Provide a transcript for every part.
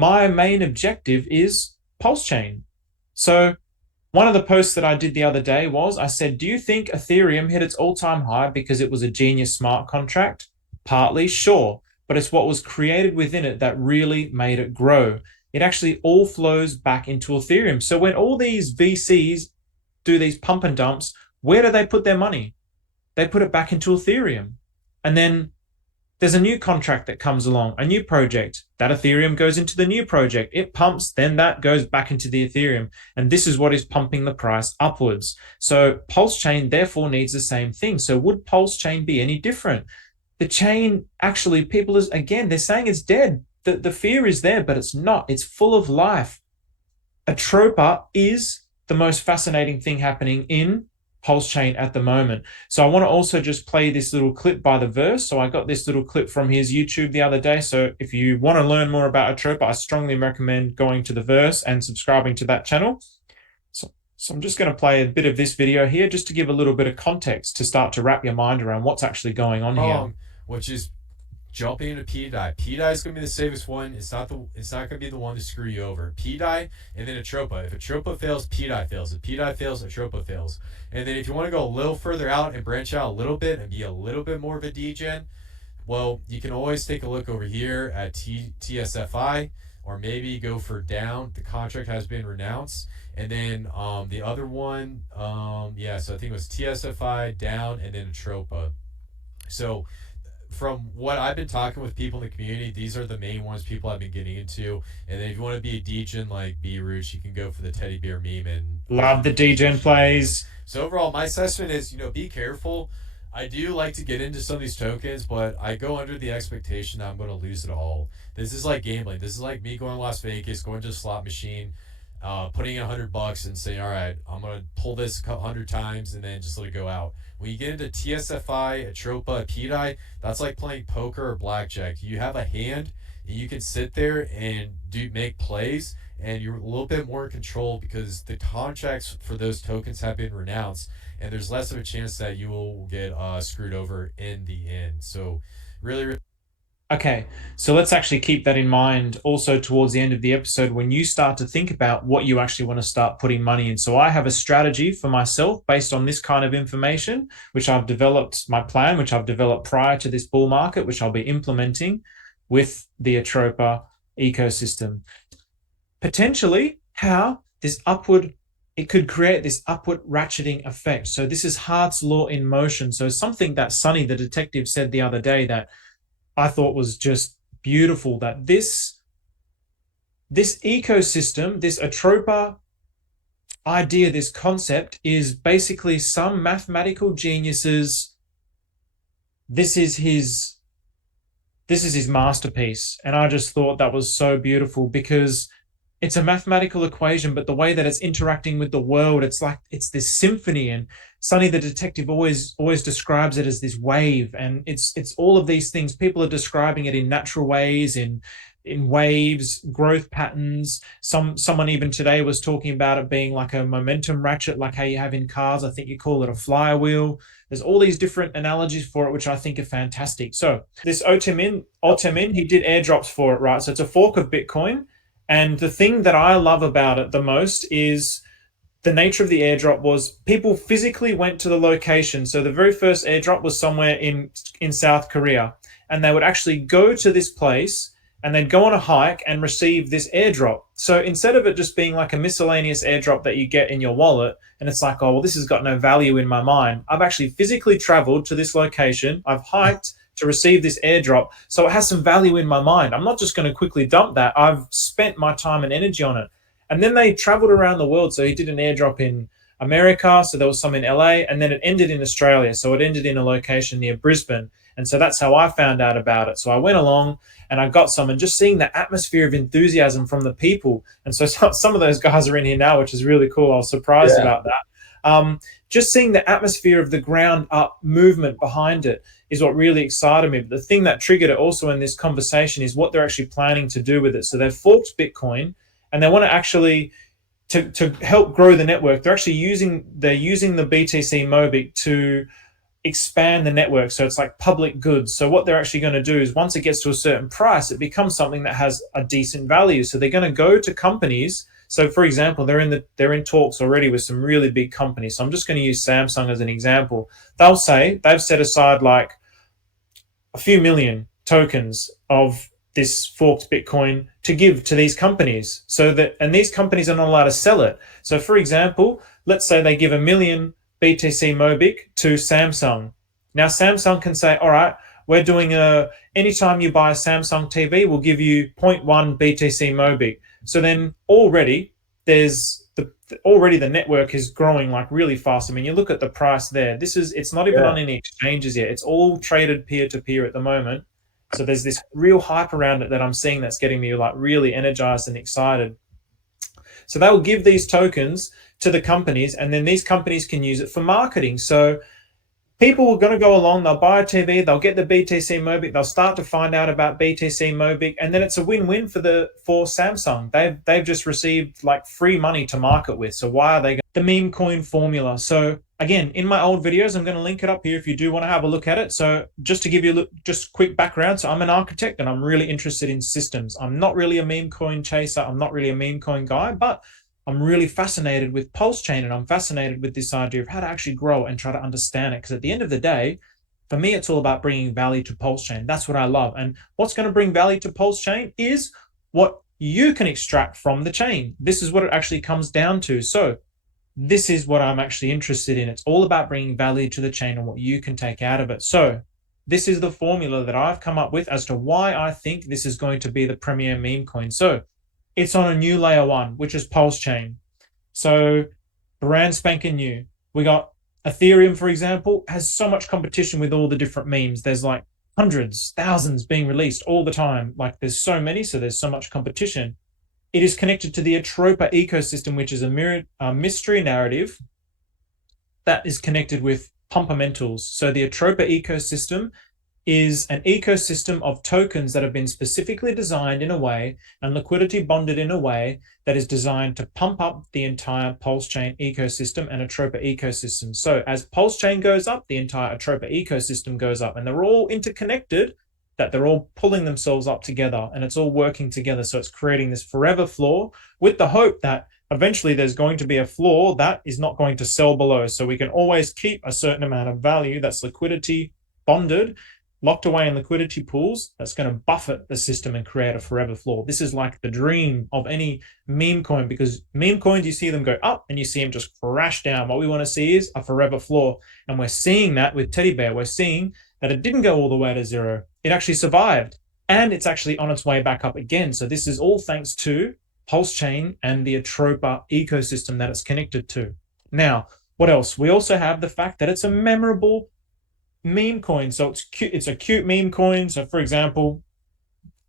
my main objective is Pulsechain. So one of the posts that I did the other day was I said, do you think Ethereum hit its all-time high because it was a genius smart contract? Partly, sure, but it's what was created within it that really made it grow. It actually all flows back into Ethereum. So when all these VCs do these pump and dumps, where do they put their money? They put it back into Ethereum. And then there's a new contract that comes along, a new project. That Ethereum goes into the new project. It pumps, then that goes back into the Ethereum. And this is what is pumping the price upwards. So Pulsechain therefore needs the same thing. So would Pulsechain be any different? The chain actually, people is, again, they're saying it's dead. The fear is there, but it's not. It's full of life. ATROPA is the most fascinating thing happening in Pulsechain at the moment. So I want to also just play this little clip by the verse. So I got this little clip from his YouTube the other day. So if you want to learn more about ATROPA, I strongly recommend going to the verse and subscribing to that channel. So I'm just going to play a bit of this video here just to give a little bit of context to start to wrap your mind around what's actually going on here. Which is jumping into pDAI. pDAI is going to be the safest one. It's not going to be the one to screw you over. pDAI and then ATROPA. If ATROPA fails, pDAI fails. If pDAI fails, ATROPA fails. And then if you want to go a little further out and branch out a little bit and be a little bit more of a degen, well, you can always take a look over here at TSFI, or maybe go for down. The contract has been renounced. And then the other one, yeah, so I think it was TSFI down and then ATROPA. So from what I've been talking with people in the community, these are the main ones people have been getting into. And then if you want to be a degen like B-Rooch, you can go for the teddy bear meme and love the degen plays. So overall, my assessment is, be careful. I do like to get into some of these tokens, but I go under the expectation that I'm going to lose it all. This is like gambling. This is like me going to Las Vegas, going to a slot machine, putting in $100 and saying, all right, I'm going to pull this 100 times and then just let it go out. When you get into TSFI, ATROPA, pDAI, that's like playing poker or blackjack. You have a hand, and you can sit there and make plays, and you're a little bit more in control because the contracts for those tokens have been renounced, and there's less of a chance that you will get screwed over in the end. So really. Okay, so let's actually keep that in mind also towards the end of the episode when you start to think about what you actually want to start putting money in. So I have a strategy for myself based on this kind of information, which I've developed, my plan, which I've developed prior to this bull market, which I'll be implementing with the ATROPA ecosystem. Potentially how this upward, it could create this upward ratcheting effect. So this is Hart's law in motion. So something that Sonny, the detective, said the other day that I thought was just beautiful, that this ecosystem, this ATROPA idea, this concept is basically some mathematical geniuses. This is his masterpiece. And I just thought that was so beautiful because it's a mathematical equation, but the way that it's interacting with the world, it's like it's this symphony. And Sonny the detective always describes it as this wave, and it's all of these things. People are describing it in natural ways, in waves, growth patterns. Someone even today was talking about it being like a momentum ratchet, like how you have in cars. I think you call it a flywheel. There's all these different analogies for it, which I think are fantastic. So this Otemin, he did airdrops for it, right? So it's a fork of Bitcoin. And the thing that I love about it the most is the nature of the airdrop was people physically went to the location. So the very first airdrop was somewhere in South Korea, and they would actually go to this place and then go on a hike and receive this airdrop. So instead of it just being like a miscellaneous airdrop that you get in your wallet, and it's like, oh, well, this has got no value in my mind. I've actually physically traveled to this location. I've hiked to receive this airdrop. So it has some value in my mind. I'm not just going to quickly dump that. I've spent my time and energy on it. And then they traveled around the world. So he did an airdrop in America. So there was some in LA, and then it ended in Australia. So it ended in a location near Brisbane. And so that's how I found out about it. So I went along and I got some, and just seeing the atmosphere of enthusiasm from the people. And so some of those guys are in here now, which is really cool. I was surprised about that. Just seeing the atmosphere of the ground up movement behind it is what really excited me. But the thing that triggered it also in this conversation is what they're actually planning to do with it. So they've forked Bitcoin, and they want to actually to help grow the network. They're actually using the BTCMobick to expand the network. So it's like public goods. So what they're actually going to do is once it gets to a certain price, it becomes something that has a decent value. So they're going to go to companies. So for example, they're in talks already with some really big companies. So I'm just going to use Samsung as an example. They'll say they've set aside like a few million tokens of this forked Bitcoin to give to these companies. So that, and these companies are not allowed to sell it. So for example, let's say they give 1 million BTCMobick to Samsung. Now Samsung can say, all right, we're doing anytime you buy a Samsung TV, we'll give you 0.1 BTCMobick. So then already the network is growing like really fast. I mean, you look at the price there. It's not even on any exchanges yet. It's all traded peer to peer at the moment. So there's this real hype around it that I'm seeing that's getting me like really energized and excited. So they will give these tokens to the companies, and then these companies can use it for marketing. So people are going to go along, they'll buy a TV, they'll get the BTCMobick, they'll start to find out about BTCMobick, and then it's a win-win for Samsung. They've just received like free money to market with. So why are they going the meme coin formula? So again, in my old videos, I'm going to link it up here if you do want to have a look at it. So just to give you just quick background, so I'm an architect and I'm really interested in systems. I'm not really a meme coin chaser. I'm not really a meme coin guy, but I'm really fascinated with Pulsechain, and I'm fascinated with this idea of how to actually grow and try to understand it. Because at the end of the day, for me, it's all about bringing value to Pulsechain. That's what I love. And what's going to bring value to Pulsechain is what you can extract from the chain. This is what it actually comes down to. So this is what I'm actually interested in. It's all about bringing value to the chain and what you can take out of it. So this is the formula that I've come up with as to why I think this is going to be the premier meme coin. So it's on a new layer one, which is Pulsechain. So brand spanking new. We got Ethereum, for example, has so much competition with all the different memes. There's like hundreds, thousands being released all the time. Like there's so many, so there's so much competition. It is connected to the ATROPA ecosystem, which is a mystery narrative that is connected with pumpermentals. So the ATROPA ecosystem is an ecosystem of tokens that have been specifically designed in a way and liquidity bonded in a way that is designed to pump up the entire Pulsechain ecosystem and ATROPA ecosystem. So as Pulsechain goes up, the entire ATROPA ecosystem goes up, and they're all interconnected, that they're all pulling themselves up together, and it's all working together. So it's creating this forever floor with the hope that eventually there's going to be a floor that is not going to sell below. So we can always keep a certain amount of value that's liquidity bonded, locked away in liquidity pools, that's going to buffet the system and create a forever floor. This is like the dream of any meme coin, because meme coins, you see them go up and you see them just crash down. What we want to see is a forever floor. And we're seeing that with Teddy Bear. We're seeing that it didn't go all the way to zero. It actually survived, and it's actually on its way back up again. So this is all thanks to Pulsechain and the ATROPA ecosystem that it's connected to. Now, what else? We also have the fact that it's a memorable meme coin. So it's cute. It's a cute meme coin. So for example,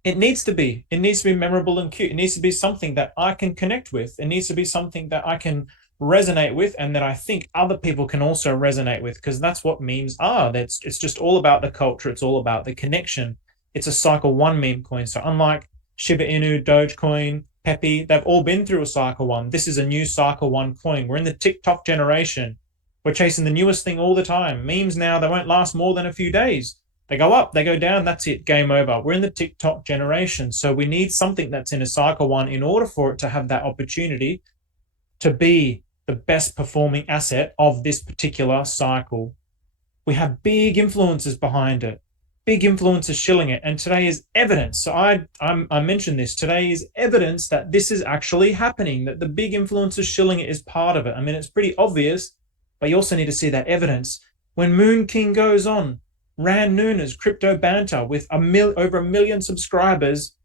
it needs to be memorable and cute. It needs to be something that I can connect with. It needs to be something that I can resonate with, and that I think other people can also resonate with, because that's what memes are. It's just all about the culture. It's all about the connection. It's a cycle one meme coin. So unlike Shiba Inu, Dogecoin, Pepe, they've all been through a cycle one. This is a new cycle one coin. We're in the TikTok generation. We're chasing the newest thing all the time. Memes now, they won't last more than a few days. They go up, they go down, that's it, game over. We're in the TikTok generation. So we need something that's in a cycle one in order for it to have that opportunity to be the best performing asset of this particular cycle. We have big influencers behind it, big influencers shilling it. And today is evidence. So I mentioned this. Today is evidence that this is actually happening, that the big influencers shilling it is part of it. I mean, it's pretty obvious, but you also need to see that evidence. When Moon King goes on, Rand Nooner's crypto banter with over 1 million subscribers,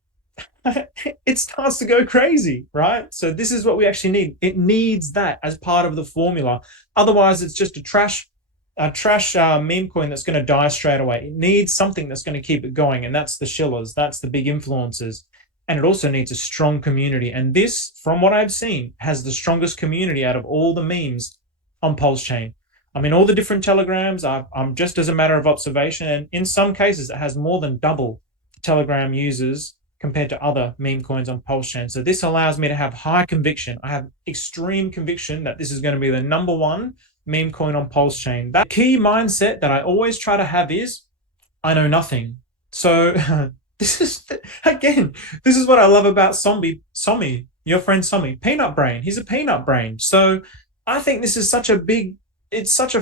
it starts to go crazy, right? So this is what we actually need. It needs that as part of the formula. Otherwise, it's just a trash meme coin that's going to die straight away. It needs something that's going to keep it going, and that's the shillers, that's the big influencers. And it also needs a strong community. And this, from what I've seen, has the strongest community out of all the memes on Pulsechain. I mean, all the different telegrams, I'm just as a matter of observation, and in some cases, it has more than double Telegram users compared to other meme coins on Pulsechain. So this allows me to have high conviction. I have extreme conviction that this is going to be the number one meme coin on Pulsechain. That key mindset that I always try to have is I know nothing. So this is again, this is what I love about Somi, your friend Somi, peanut brain. He's a peanut brain. So I think this is such a big it's such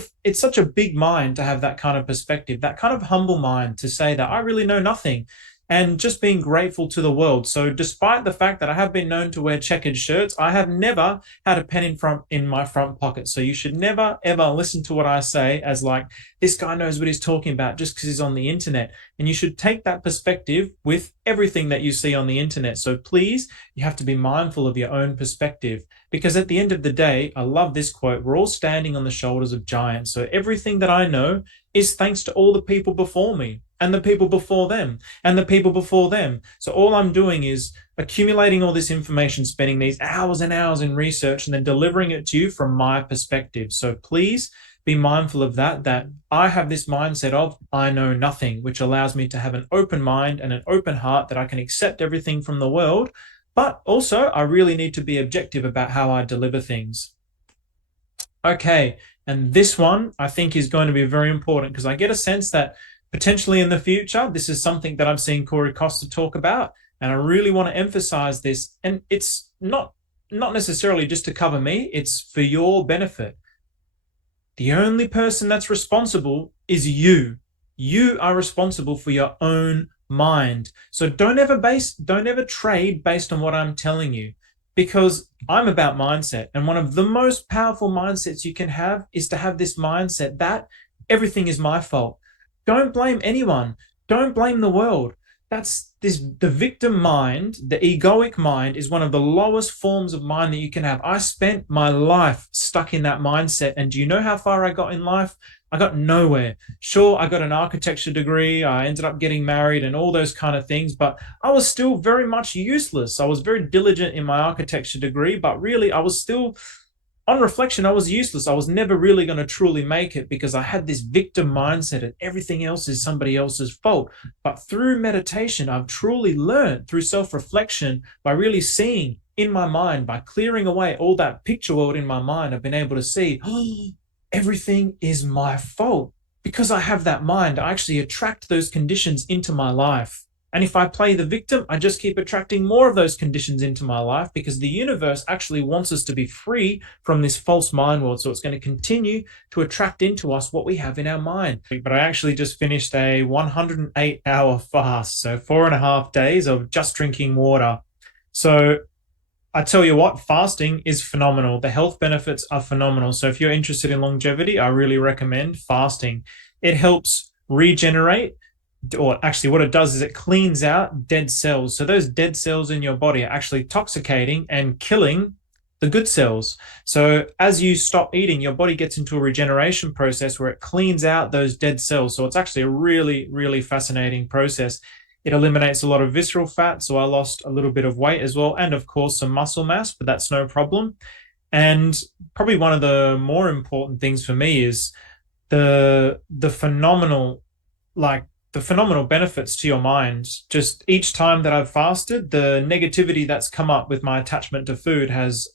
a big mind to have that kind of perspective, that kind of humble mind to say that I really know nothing and just being grateful to the world. So despite the fact that I have been known to wear checkered shirts, I have never had a pen in my front pocket. So you should never ever listen to what I say as like this guy knows what he's talking about just because he's on the internet. And you should take that perspective with everything that you see on the internet. So please, you have to be mindful of your own perspective because at the end of the day, I love this quote, we're all standing on the shoulders of giants. So everything that I know is thanks to all the people before me and the people before them and the people before them. So all I'm doing is accumulating all this information, spending these hours and hours in research, and then delivering it to you from my perspective. So please be mindful of that I have this mindset of I know nothing, which allows me to have an open mind and an open heart that I can accept everything from the world. But also, I really need to be objective about how I deliver things. Okay, and this one I think is going to be very important because I get a sense that potentially in the future, this is something that I've seen Corey Costa talk about, and I really want to emphasize this. And it's not necessarily just to cover me; it's for your benefit. The only person that's responsible is you. You are responsible for your own mind. So don't ever trade based on what I'm telling you because I'm about mindset. And one of the most powerful mindsets you can have is to have this mindset that everything is my fault. Don't blame anyone. Don't blame the world. The victim mind, the egoic mind is one of the lowest forms of mind that you can have. I spent my life stuck in that mindset. And do you know how far I got in life? I got nowhere. Sure, I got an architecture degree. I ended up getting married and all those kind of things, but I was still very much useless. I was very diligent in my architecture degree, but really I was still, on reflection, I was useless. I was never really going to truly make it because I had this victim mindset and everything else is somebody else's fault. But through meditation, I've truly learned through self-reflection by really seeing in my mind, by clearing away all that picture world in my mind, I've been able to see, oh, everything is my fault. Because I have that mind, I actually attract those conditions into my life. And if I play the victim, I just keep attracting more of those conditions into my life because the universe actually wants us to be free from this false mind world. So it's going to continue to attract into us what we have in our mind. But I actually just finished a 108-hour fast. So 4.5 days of just drinking water. So I tell you what, fasting is phenomenal. The health benefits are phenomenal. So if you're interested in longevity, I really recommend fasting. It helps regenerate, or actually what it does is it cleans out dead cells. So those dead cells in your body are actually toxicating and killing the good cells. So as you stop eating, your body gets into a regeneration process where it cleans out those dead cells. So it's actually a really, really fascinating process. It eliminates a lot of visceral fat. So I lost a little bit of weight as well. And of course, some muscle mass, but that's no problem. And probably one of the more important things for me is the phenomenal, like the phenomenal benefits to your mind. Just each time that I've fasted, the negativity that's come up with my attachment to food has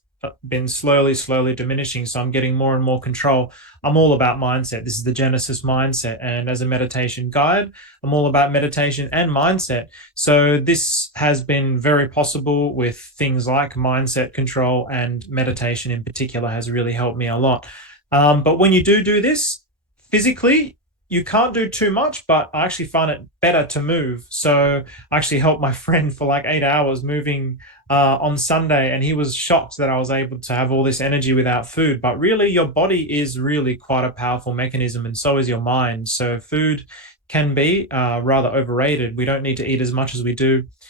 been slowly diminishing. So I'm getting more and more control. I'm all about mindset. This is the Genesis mindset. And as a meditation guide, I'm all about meditation and mindset. So this has been very possible with things like mindset control, and meditation in particular has really helped me a lot. But when you do this physically, you can't do too much, but I actually find it better to move. So I actually helped my friend for like 8 hours moving on Sunday, and he was shocked that I was able to have all this energy without food. But really, your body is really quite a powerful mechanism, and so is your mind. So food can be rather overrated. We don't need to eat as much as we do.